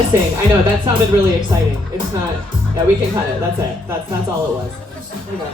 gonna sing. I know, that sounded really exciting. It's not, yeah, we can cut it. That's it. That's all it was.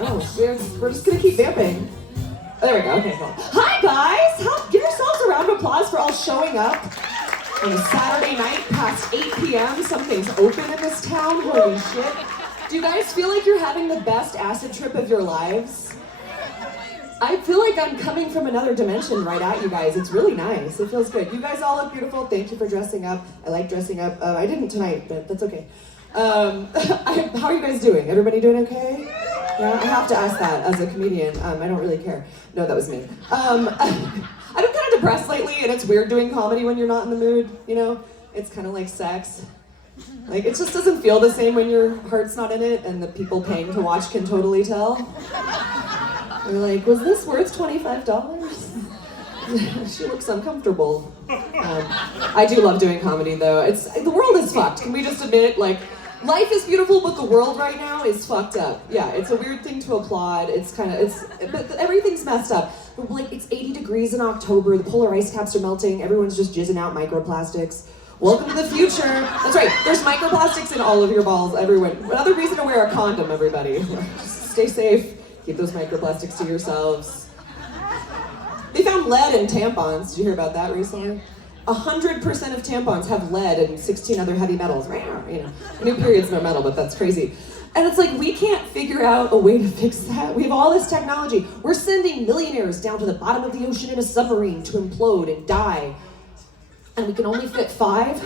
Oh, we're just gonna keep vamping. Oh, there we go, okay, cool. Hi guys! Give yourselves a round of applause for all showing up on a Saturday night past 8 p.m. Something's open in this town, holy shit. Do you guys feel like you're having the best acid trip of your lives? I feel like I'm coming from another dimension right at you guys. It's really nice. It feels good. You guys all look beautiful. Thank you for dressing up. I like dressing up. I didn't tonight, but that's okay. How are you guys doing? Everybody doing okay? Yeah, I have to ask that as a comedian. I don't really care. No, that was me. I've been kind of depressed lately, and it's weird doing comedy when you're not in the mood, you know? It's kind of like sex. Like, it just doesn't feel the same when your heart's not in it, and the people paying to watch can totally tell. You're like, was this worth $25? She looks uncomfortable. I do love doing comedy, though. The world is fucked. Can we just admit, like, life is beautiful, but the world right now is fucked up. Yeah, it's a weird thing to applaud. But everything's messed up. Like, it's 80 degrees in October. The polar ice caps are melting. Everyone's just jizzing out microplastics. Welcome to the future. That's right. There's microplastics in all of your balls, everyone. Another reason to wear a condom, everybody. Just stay safe. Keep those microplastics to yourselves. They found lead in tampons. Did you hear about that recently? 100% of tampons have lead and 16 other heavy metals. You know, new period's no metal, but that's crazy. And it's like, we can't figure out a way to fix that. We have all this technology. We're sending millionaires down to the bottom of the ocean in a submarine to implode and die. And we can only fit 5?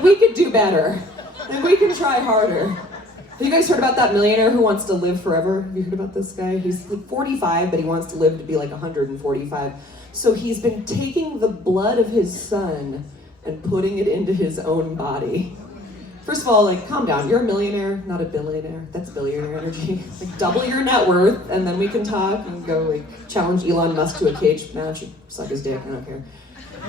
We could do better. And we can try harder. Have you guys heard about that millionaire who wants to live forever? Have you heard about this guy? He's like 45, but he wants to live to be like 145. So he's been taking the blood of his son and putting it into his own body. First of all, like, calm down. You're a millionaire, not a billionaire. That's billionaire energy. Like, double your net worth, and then we can talk and go, like, challenge Elon Musk to a cage match, suck his dick, I don't care.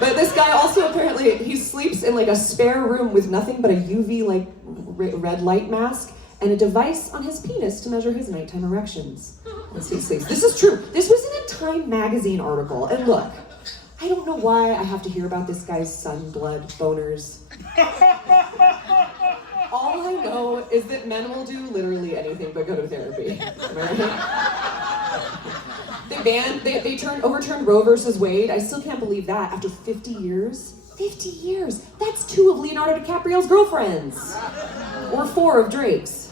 But this guy also apparently, he sleeps in like a spare room with nothing but a UV like red light mask and a device on his penis to measure his nighttime erections as he sleeps. This is true. This was in a Time magazine article. And look, I don't know why I have to hear about this guy's son blood boners. All I know is that men will do literally anything but go to therapy. Am I right? They overturned Roe versus Wade. I still can't believe that after 50 years. 50 years. That's 2 of Leonardo DiCaprio's girlfriends. Or 4 of Drake's.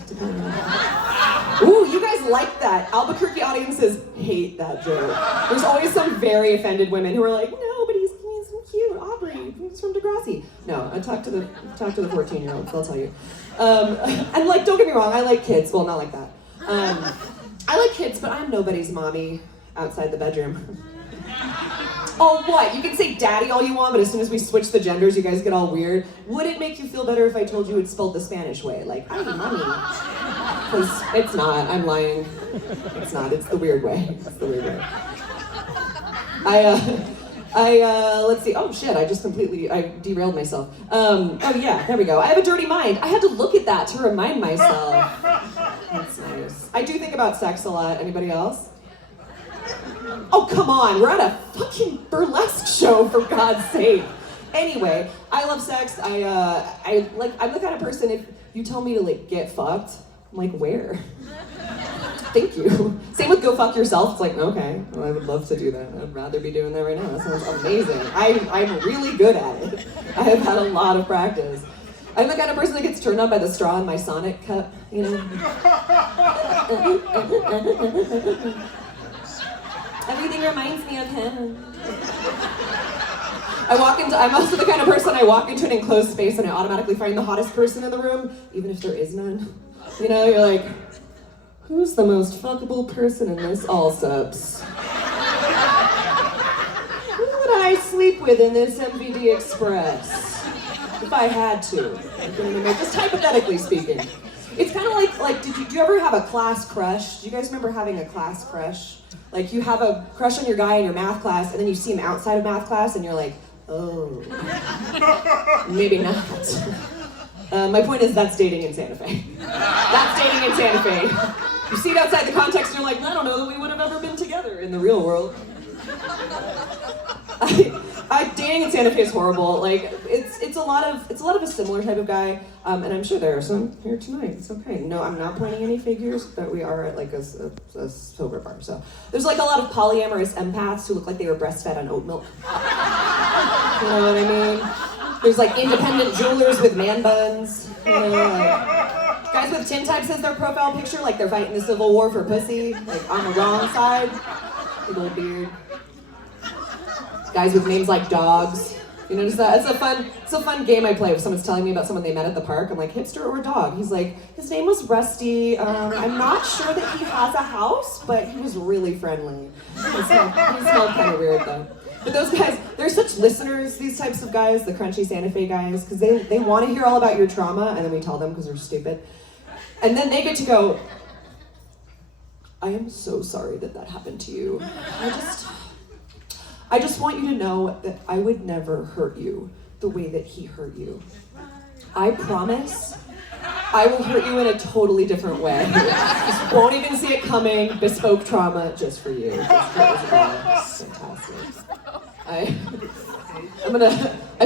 Ooh, you guys like that. Albuquerque audiences hate that joke. There's always some very offended women who are like, no, but he's so cute. Aubrey, he's from Degrassi. No, I talk to the 14-year-olds, they'll tell you. And like, don't get me wrong, I like kids. Well, not like that. I like kids, but I'm nobody's mommy outside the bedroom. Oh, what? You can say daddy all you want, but as soon as we switch the genders, you guys get all weird. Would it make you feel better if I told you it's spelled the Spanish way? Like, ay, mommy. Because it's not. I'm lying. It's not. It's the weird way. It's the weird way. Let's see. Oh, shit. I derailed myself. Oh, yeah. There we go. I have a dirty mind. I had to look at that to remind myself. That's nice. I do think about sex a lot. Anybody else? Oh, come on, we're at a fucking burlesque show, for God's sake. Anyway, I love sex. I'm the kind of person, if you tell me to like get fucked, I'm like, where? Thank you. Same with go fuck yourself. It's like, okay, well, I would love to do that. I'd rather be doing that right now. That sounds amazing. I'm really good at it. I have had a lot of practice. I'm the kind of person that gets turned on by the straw in my Sonic cup, you know? Everything reminds me of him. I'm also the kind of person, I walk into an enclosed space and I automatically find the hottest person in the room, even if there is none. You know, you're like, who's the most fuckable person in this all-subs? Who would I sleep with in this MVD Express? If I had to. Just hypothetically speaking. It's kind of like did you ever have a class crush? Do you guys remember having a class crush? Like, you have a crush on your guy in your math class, and then you see him outside of math class, and you're like, oh, maybe not. My point is, that's dating in Santa Fe. That's dating in Santa Fe. You see it outside the context, and you're like, I don't know that we would have ever been together in the real world. Dating in Santa Fe is horrible. Like it's a lot of a similar type of guy, and I'm sure there are some here tonight. It's okay. No, I'm not pointing any figures, but we are at like a sober bar. So there's like a lot of polyamorous empaths who look like they were breastfed on oat milk. You know what I mean? There's like independent jewelers with man buns. You know, like guys with tintypes as their profile picture, like they're fighting the Civil War for pussy, like on the wrong side. Big old beard. Guys with names like dogs. You notice that? It's a fun game I play if someone's telling me about someone they met at the park. I'm like, hipster or dog? He's like, his name was Rusty. I'm not sure that he has a house, but he was really friendly. He smelled kind of weird though. But those guys, they're such listeners, these types of guys, the crunchy Santa Fe guys, because they want to hear all about your trauma, and then we tell them because we're stupid. And then they get to go, I am so sorry that happened to you. I just want you to know that I would never hurt you the way that he hurt you. I promise I will hurt you in a totally different way. Just won't even see it coming. Bespoke trauma just for you. Fantastic. I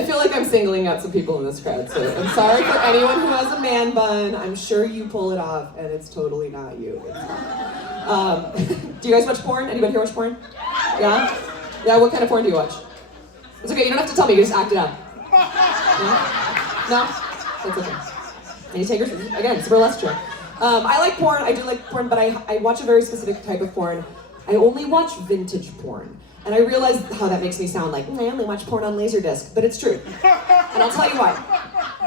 feel like I'm singling out some people in this crowd, so I'm sorry for anyone who has a man bun. I'm sure you pull it off, and it's totally not you. Do you guys watch porn? Anybody here watch porn? Yeah? Yeah, what kind of porn do you watch? It's okay, you don't have to tell me, you just act it out. No? That's okay. Any takers? Again, it's a burlesque show. I like porn, I do like porn, but I watch a very specific type of porn. I only watch vintage porn. And I realize how that makes me sound like, I only watch porn on Laserdisc, but it's true. And I'll tell you why.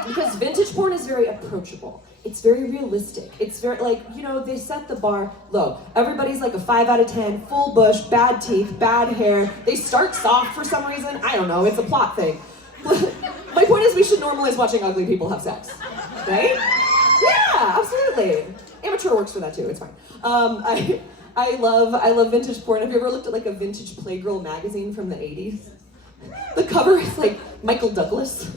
Because vintage porn is very approachable. It's very realistic. It's very, like, you know, they set the bar low. Everybody's like a 5 out of 10, full bush, bad teeth, bad hair. They start soft for some reason. I don't know, it's a plot thing. My point is we should normalize watching ugly people have sex, right? Yeah, absolutely. Amateur works for that too, it's fine. I love vintage porn. Have you ever looked at like a vintage Playgirl magazine from the 80s? The cover is like Michael Douglas,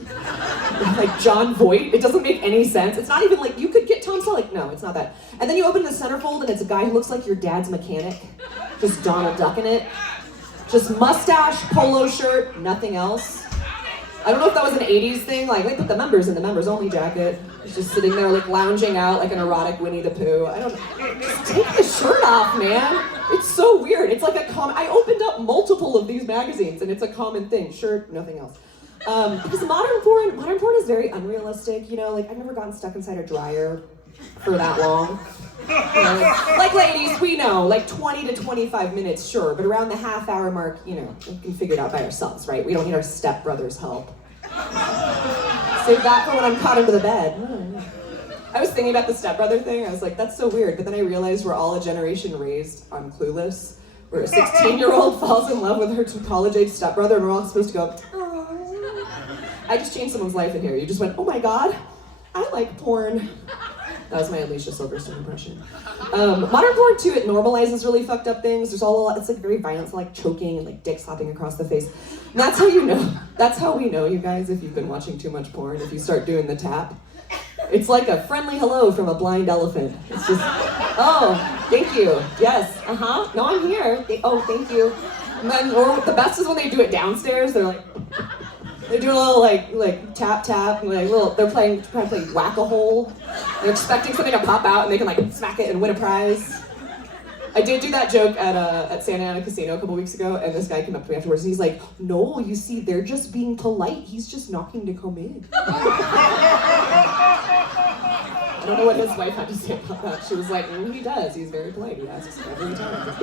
like John Voight. It doesn't make any sense. It's not even like, you could get Tom Selleck. No, it's not that. And then you open the centerfold and it's a guy who looks like your dad's mechanic. Just Donald Duck in it. Just mustache, polo shirt, nothing else. I don't know if that was an 80s thing, like they put the members in the members only jacket. He's just sitting there like lounging out like an erotic Winnie the Pooh. I don't know. Just take the shirt off, man. It's so weird. It's like a common, I opened up multiple of these magazines and it's a common thing. Shirt, nothing else. Because modern porn is very unrealistic, you know, like I've never gotten stuck inside a dryer for that long. You know, like ladies, we know, like 20 to 25 minutes, sure, but around the half-hour mark, you know, we can figure it out by ourselves, right? We don't need our stepbrother's help. Save that for when I'm caught under the bed. I was thinking about the stepbrother thing. I was like, that's so weird. But then I realized we're all a generation raised on Clueless, where a 16-year-old falls in love with her college-age stepbrother, and we're all supposed to go, oh. I just changed someone's life in here. You just went, oh my God, I like porn. That was my Alicia Silverstone impression. Modern porn too, it normalizes really fucked up things. There's all a lot, it's like very violent, so like choking and like dick slapping across the face. And that's how you know, that's how we know, you guys, if you've been watching too much porn, if you start doing the tap. It's like a friendly hello from a blind elephant. It's just, oh, thank you, yes, no, I'm here, oh, thank you. And then, or the best is when they do it downstairs, they're like, they do a little like tap tap, and like they're trying to play whack-a-hole. They're expecting something to pop out and they can like smack it and win a prize. I did do that joke at Santa Ana Casino a couple weeks ago, and this guy came up to me afterwards and he's like, no, you see, they're just being polite. He's just knocking to come in. I don't know what his wife had to say about that. She was like, he does. He's very polite. He asks every time,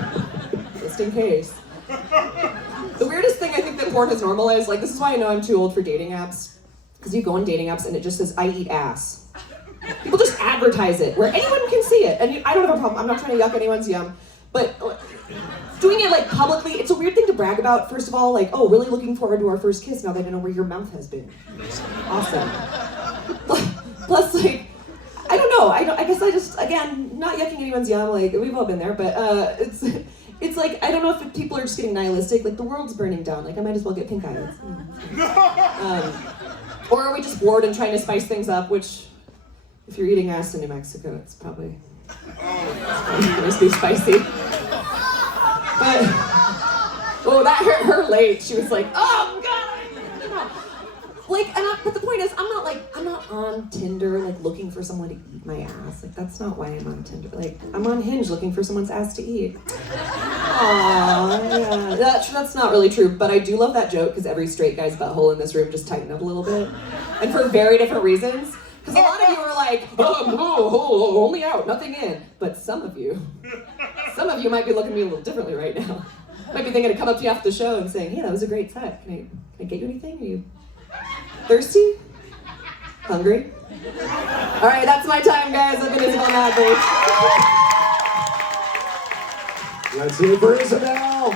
just in case. The weirdest thing I think that porn has normalized, like this is why I know I'm too old for dating apps, because you go on dating apps and it just says, I eat ass. People just advertise it where anyone can see it, and I don't have a problem. I'm not trying to yuck anyone's yum, but doing it like publicly, it's a weird thing to brag about. First of all, like, oh, really looking forward to our first kiss now that I know where your mouth has been. Awesome. Plus, like, I don't know. I guess I just, again, not yucking anyone's yum. Like we've all been there, but it's like, I don't know if people are just getting nihilistic, like the world's burning down, like I might as well get pink eyes. Or are we just bored and trying to spice things up, which, if you're eating ass in New Mexico, it's probably gonna be spicy. But, oh, that hurt her late. She was like, oh God, like, but the point is, I'm not on Tinder, like, looking for someone to eat my ass. Like, that's not why I'm on Tinder. Like, I'm on Hinge looking for someone's ass to eat. Aww, yeah. That's not really true, but I do love that joke because every straight guy's butthole in this room just tightened up a little bit. And for very different reasons. Because a lot of you are like, only out, nothing in. But some of you might be looking at me a little differently right now. Might be thinking to come up to you after the show and saying, hey, that was a great set. Can I get you anything? Are you thirsty? Hungry? All right, that's my time, guys. I've been Isabel Madley. Let's hear it for Isabel.